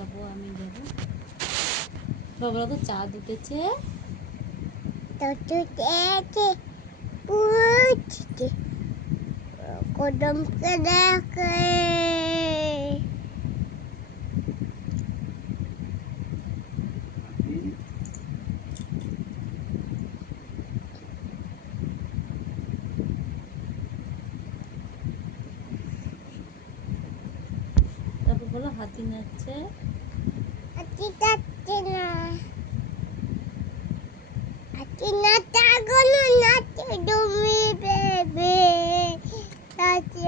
যাব বাবারা তো চাঁদ উঠেছে কদম দেখে তারপর বলো হাতি নাচছে হাতি যাচ্ছে না হাতি নাচা গনো নাচে ডুমি বেবে নাচে